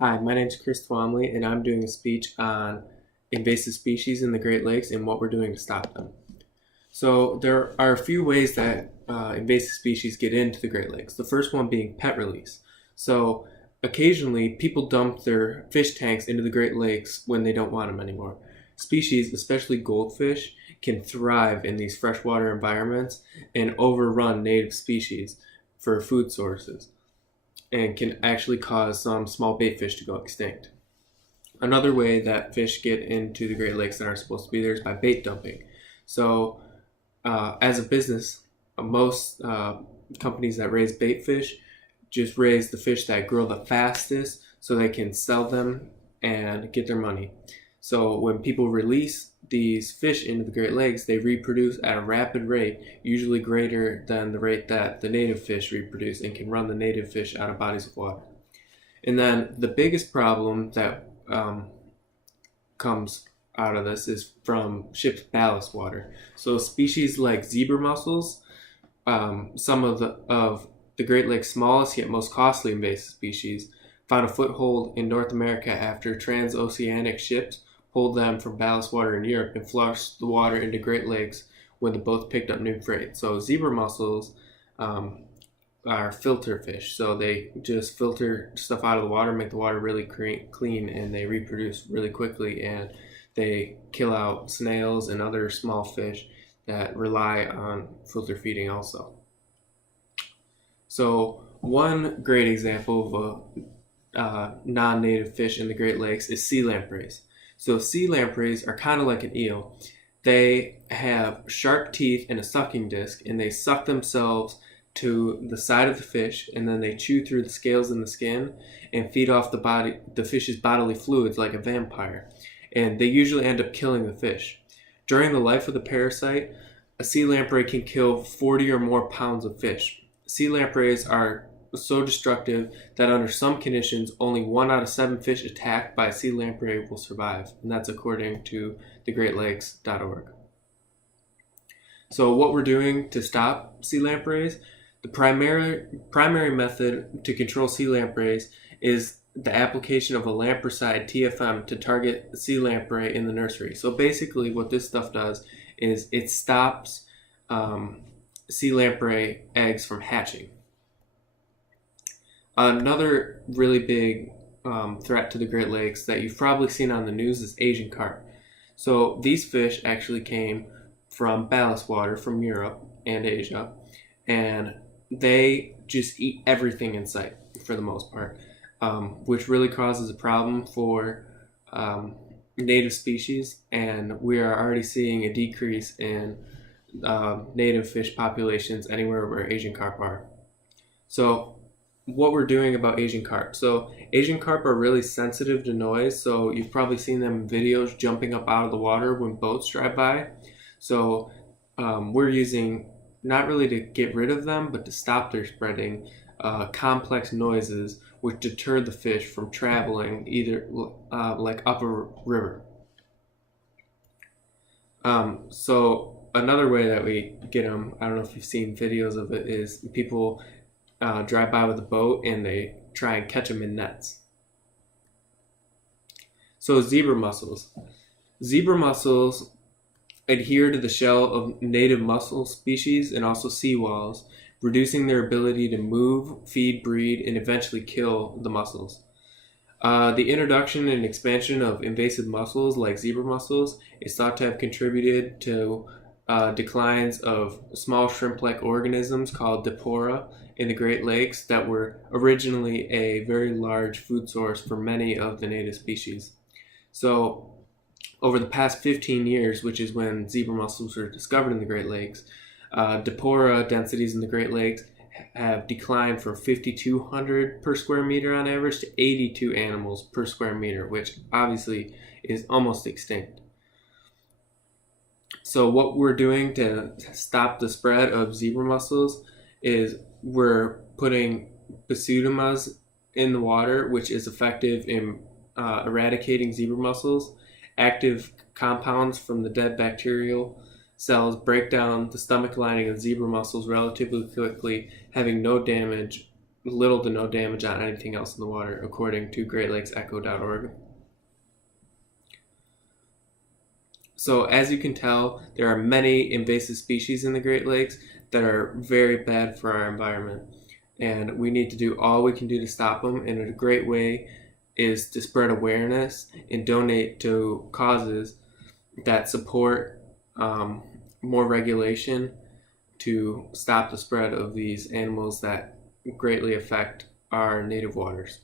Hi, my name is Chris Twomley, and I'm doing a speech on invasive species in the Great Lakes and what we're doing to stop them. So, there are a few ways that invasive species get into the Great Lakes. The first one being pet release. So, occasionally, people dump their fish tanks into the Great Lakes when they don't want them anymore. Species, especially goldfish, can thrive in these freshwater environments and overrun native species for food sources and can actually cause some small bait fish to go extinct. Another way that fish get into the Great Lakes that aren't supposed to be there is by bait dumping. So, as a business, most companies that raise bait fish just raise the fish that grow the fastest so they can sell them and get their money. So, when people release these fish into the Great Lakes, they reproduce at a rapid rate, usually greater than the rate that the native fish reproduce, and can run the native fish out of bodies of water. And then the biggest problem that comes out of this is from ship's ballast water. So species like zebra mussels, some of the Great Lakes' smallest yet most costly invasive species, found a foothold in North America after transoceanic ships pulled them from ballast water in Europe and flushed the water into Great Lakes when the boats picked up new freight. So zebra mussels are filter fish, so they just filter stuff out of the water, make the water really clean, and they reproduce really quickly, and they kill out snails and other small fish that rely on filter feeding also. So one great example of a non-native fish in the Great Lakes is sea lampreys. So sea lampreys are kind of like an eel. They have sharp teeth and a sucking disc, and they suck themselves to the side of the fish, and then they chew through the scales in the skin and feed off the fish's bodily fluids like a vampire. And they usually end up killing the fish. During the life of the parasite, a sea lamprey can kill 40 or more pounds of fish. Sea lampreys are so destructive that under some conditions, only 1 out of 7 fish attacked by a sea lamprey will survive. And that's according to thegreatlakes.org. So what we're doing to stop sea lampreys, the primary method to control sea lampreys is the application of a lampricide TFM to target sea lamprey in the nursery. So basically what this stuff does is it stops sea lamprey eggs from hatching. Another really big threat to the Great Lakes that you've probably seen on the news is Asian carp. So these fish actually came from ballast water from Europe and Asia, and they just eat everything in sight for the most part, which really causes a problem for native species, and we are already seeing a decrease in native fish populations anywhere where Asian carp are. So what we're doing about Asian carp. So Asian carp are really sensitive to noise, so you've probably seen them in videos jumping up out of the water when boats drive by. So we're using, not really to get rid of them, but to stop their spreading, complex noises which deter the fish from traveling either like up a river. So another way that we get them, I don't know if you've seen videos of it, is people drive by with a boat and they try and catch them in nets. So zebra mussels. Zebra mussels adhere to the shell of native mussel species and also seawalls, reducing their ability to move, feed, breed, and eventually kill the mussels. The introduction and expansion of invasive mussels like zebra mussels is thought to have contributed to declines of small shrimp-like organisms called Dipora in the Great Lakes that were originally a very large food source for many of the native species. So over the past 15 years, which is when zebra mussels were discovered in the Great Lakes, Dipora densities in the Great Lakes have declined from 5,200 per square meter on average to 82 animals per square meter, which obviously is almost extinct. So what we're doing to stop the spread of zebra mussels is we're putting Pseudomonas in the water, which is effective in eradicating zebra mussels. Active compounds from the dead bacterial cells break down the stomach lining of zebra mussels relatively quickly, having no damage little to no damage on anything else in the water, according to GreatLakesEcho.org. So as you can tell, there are many invasive species in the Great Lakes that are very bad for our environment. And we need to do all we can do to stop them. And a great way is to spread awareness and donate to causes that support more regulation to stop the spread of these animals that greatly affect our native waters.